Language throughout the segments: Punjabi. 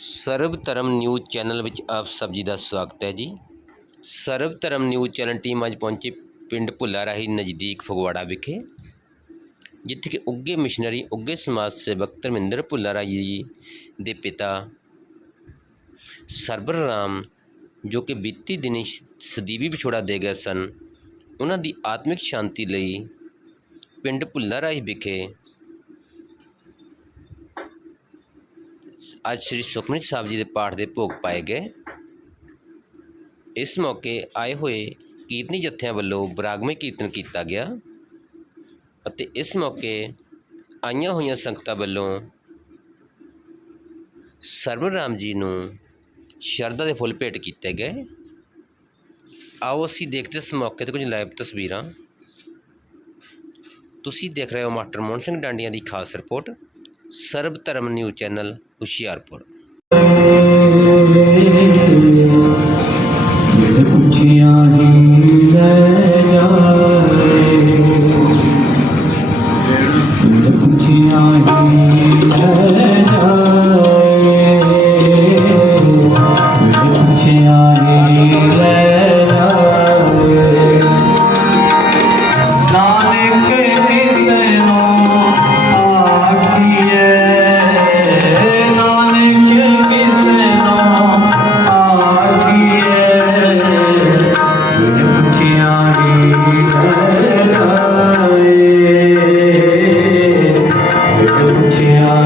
ਸਰਬ ਧਰਮ ਨਿਊਜ਼ ਚੈਨਲ ਵਿੱਚ ਆਪ ਸਭ ਜੀ ਦਾ ਸਵਾਗਤ ਹੈ ਜੀ। ਸਰਬ ਧਰਮ ਨਿਊਜ਼ ਚੈਨਲ ਟੀਮ ਅੱਜ ਪਹੁੰਚੀ ਪਿੰਡ ਭੁੱਲਾ ਰਾਹੀ ਨਜ਼ਦੀਕ ਫਗਵਾੜਾ ਵਿਖੇ, ਜਿੱਥੇ ਕਿ ਉੱਗੇ ਮਿਸ਼ਨਰੀ ਉੱਗੇ ਸਮਾਜ ਸੇਵਕ ਧਰਮਿੰਦਰ ਭੁੱਲਾ ਰਾਹੀ ਜੀ ਦੇ ਪਿਤਾ ਸਰਬਰ ਰਾਮ, ਜੋ ਕਿ ਬੀਤੀ ਦਿਨੀ ਸਦੀਵੀ ਵਿਛੋੜਾ ਦੇ ਗਏ ਸਨ। ਉਹਨਾਂ ਦੀ ਆਤਮਿਕ ਸ਼ਾਂਤੀ ਲਈ ਪਿੰਡ ਭੁੱਲਾ ਰਾਹੀ ਵਿਖੇ ਅੱਜ ਸ੍ਰੀ ਸੁਖਮਨੀ ਸਾਹਿਬ ਜੀ ਦੇ ਪਾਠ ਦੇ ਭੋਗ ਪਾਏ ਗਏ। ਇਸ ਮੌਕੇ ਆਏ ਹੋਏ ਕੀਰਤਨੀ ਜਥਿਆਂ ਵੱਲੋਂ ਬਰਾਗਮਈ ਕੀਰਤਨ ਕੀਤਾ ਗਿਆ ਅਤੇ ਇਸ ਮੌਕੇ ਆਈਆਂ ਹੋਈਆਂ ਸੰਗਤਾਂ ਵੱਲੋਂ ਸਰਵਰ ਰਾਮ ਜੀ ਨੂੰ ਸ਼ਰਧਾ ਦੇ ਫੁੱਲ ਭੇਟ ਕੀਤੇ ਗਏ। ਆਓ ਅਸੀਂ ਦੇਖਦੇ ਇਸ ਮੌਕੇ ਤੇ ਕੁਝ ਲਾਈਵ ਤਸਵੀਰਾਂ। ਤੁਸੀਂ ਦੇਖ ਰਹੇ ਹੋ ਮਾਸਟਰ ਮੋਹਨ ਸਿੰਘ ਡਾਂਡੀਆਂ ਦੀ ਖਾਸ ਰਿਪੋਰਟ। ਸਰਬ ਧਰਮ ਨਿਊਜ਼ ਚੈਨਲ ਹੁਸ਼ਿਆਰਪੁਰ। ਪੁੱਛਿਆ Yeah.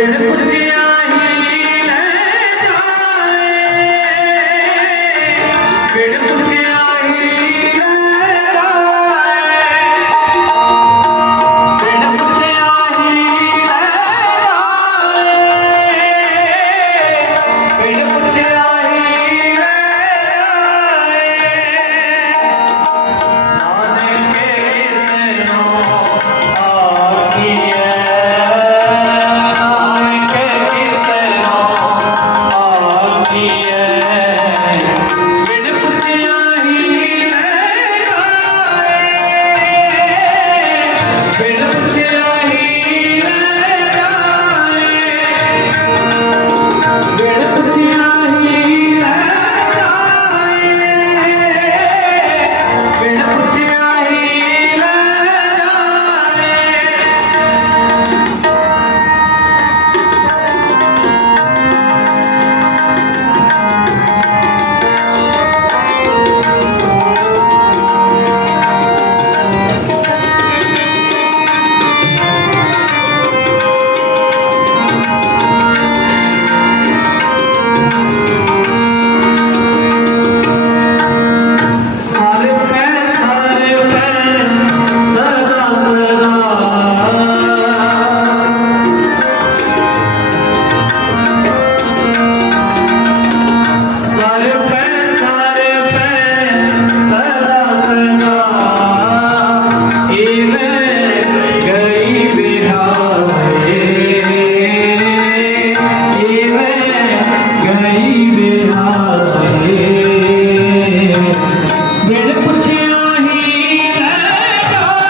え、どこ。